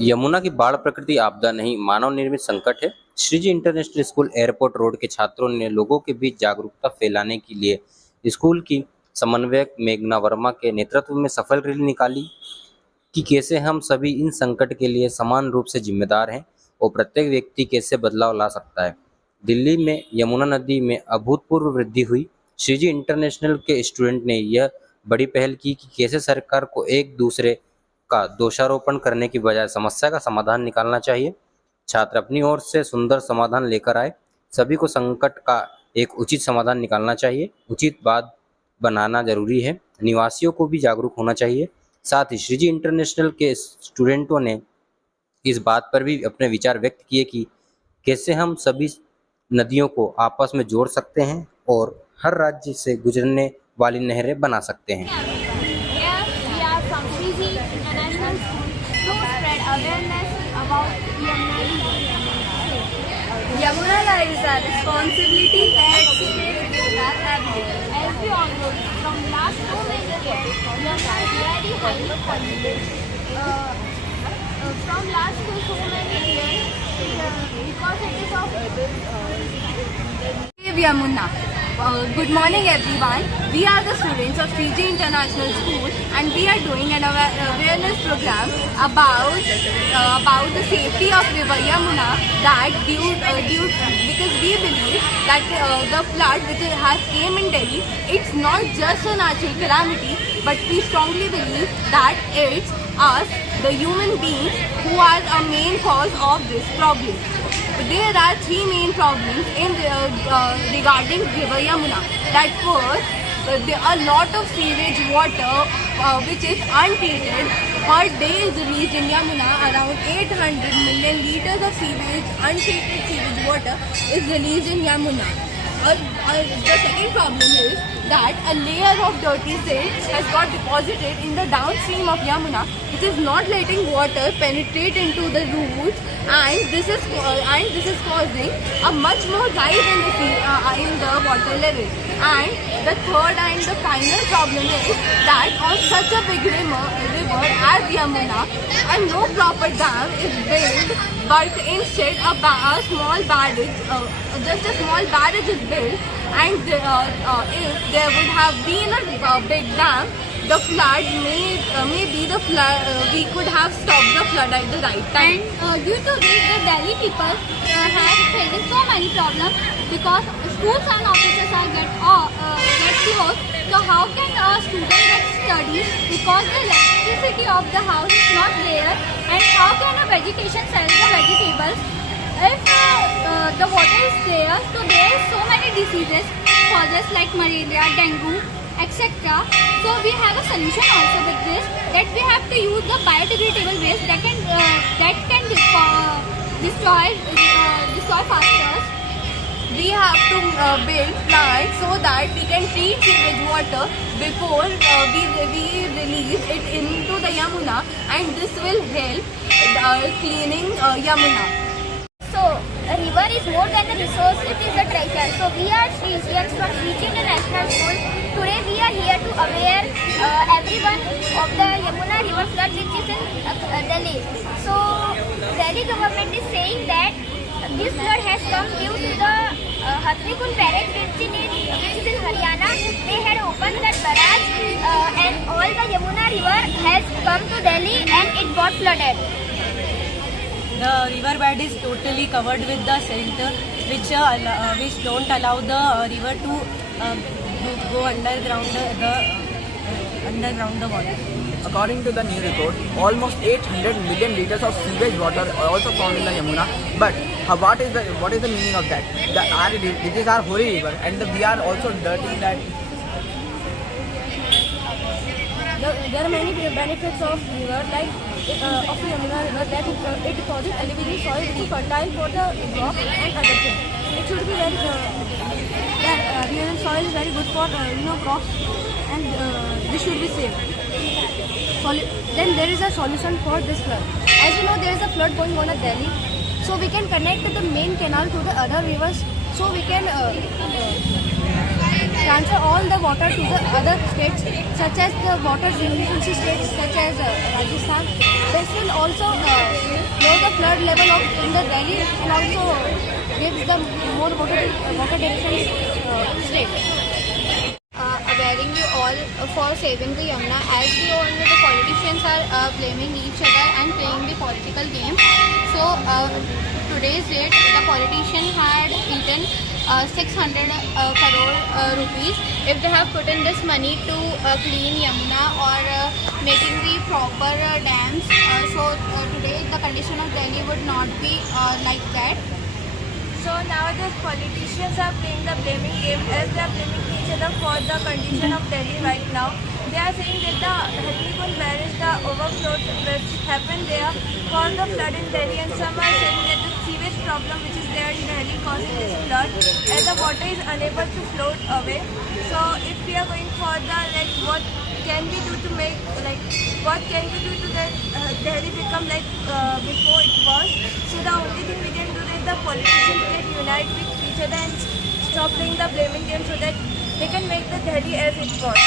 यमुना की बाढ़ प्रकृति आपदा नहीं, मानव निर्मित संकट है। Shreeji international school airport road के छात्रों ने लोगों के बीच जागरूकता फैलाने के लिए स्कूल की समन्वयक मेघना वर्मा के नेतृत्व में सफल रैली निकाली कि कैसे हम सभी इन संकट के लिए समान रूप से जिम्मेदार हैं और प्रत्येक व्यक्ति कैसे बदलाव ला सकता है। दिल्ली में यमुना नदी में अभूतपूर्व वृद्धि हुई। श्रीजी इंटरनेशनल के स्टूडेंट ने यह बड़ी पहल की कि कैसे सरकार को एक दूसरे का दोषारोपण करने की बजाय समस्या का समाधान निकालना चाहिए। छात्र अपनी ओर से सुंदर समाधान लेकर आए। सभी को संकट का एक उचित समाधान निकालना चाहिए, उचित बात बनाना जरूरी है। निवासियों को भी जागरूक होना चाहिए। साथ ही श्रीजी इंटरनेशनल के स्टूडेंटों ने इस बात पर भी अपने विचार व्यक्त किए कि कैसे हम सभी नदियों को आपस में जोड़ सकते हैं और हर राज्य से गुजरने वाली नहरें बना सकते हैं। Here we are from Fiji International School to spread awareness about Yamuna River. Yamuna is our responsibility. Let's make it our ability. As we all know, from last 2 major years, Yamuna is very highly polluted. From last so many years, because it is of Yamuna. Good morning everyone. We are the students of Fiji International School and we are doing an awareness program about the safety of river Yamuna, that because we believe that the flood which has came in Delhi, it's not just a natural calamity, but we strongly believe that it's us, the human beings, who are a main cause of this problem. There are 3 main problems in regarding river Yamuna. That first, there are a lot of sewage water which is untreated. Per day is released in Yamuna. Around 800 million liters of untreated sewage water is released in Yamuna. The second problem is that a layer of dirty silt has got deposited in the downstream of Yamuna, which is not letting water penetrate into the roots, and this is causing a much more rise in the water level. And the third and the final problem is that on such a big river as Yamuna, and no proper dam is built, but instead a small barrage, just a small barrage is built, and if there would have been a big dam, the flood we could have stopped the flood at the right time. And due to this, the Delhi people have facing so many problems because schools and offices are get closed. So how can a student get studies because the electricity of the house is not there? And how can a vegetation sell the vegetables if the water is there? So there is so many diseases causes like malaria, dengue, etc. So we have a solution also with this, that we have to use the biodegradable waste that can destroy faster. We have to build plants so that we can treat sewage water before we release it into the Yamuna, and this will help cleaning Yamuna. So a river is more than a resource, it is a treasure. So we are Srijians from Fiji International School. Today we are here to aware everyone of the Yamuna river flood which is in Delhi. So Delhi government is saying that this flood has come due to the Hathnikund barrage which is in Haryana. They had opened that barrage and all the Yamuna river has come to Delhi and it got flooded. The river bed is totally covered with the silt, which don't allow the river to go underground the water. According to the new report, almost 800 million liters of sewage water are also found in the Yamuna. But what is the meaning of that? It is our holy river, and we are also dirty that. There are many benefits of river, like of the Yamuna river, that it deposits elevated soil which is fertile for the crop and other things. It should be very soil is very good for crops, and this should be saved. Then there is a solution for this flood. As you know, there is a flood going on at Delhi, so we can connect the main canal to the other rivers, so we can transfer all the water to the other states, such as the water deficiency states such as Rajasthan. This will also lower the flood level of in the Delhi and also gives the more water deficient state. Awareing you all for saving the Yamuna. As we all know, the politicians are blaming each other and playing the political game. So today's date, the politician had eaten 600 crore rupees if they have put in this money to clean Yamuna or making the proper dams. So today the condition of Delhi would not be like that. So nowadays politicians are playing the blaming game as they are blaming each other for the condition of Delhi right now. They are saying that the Harikund barrage, the overflow which happened there caused the flood in Delhi, and some are saying that the sewage problem which is there in Delhi causing this flood as the water is unable to float away. So if we are going further, like what can we do to make, like what can we do to that Delhi become like before it was? So the only thing we can do is the politicians can unite with each other and stop playing the blaming game so that they can make the Delhi as it was.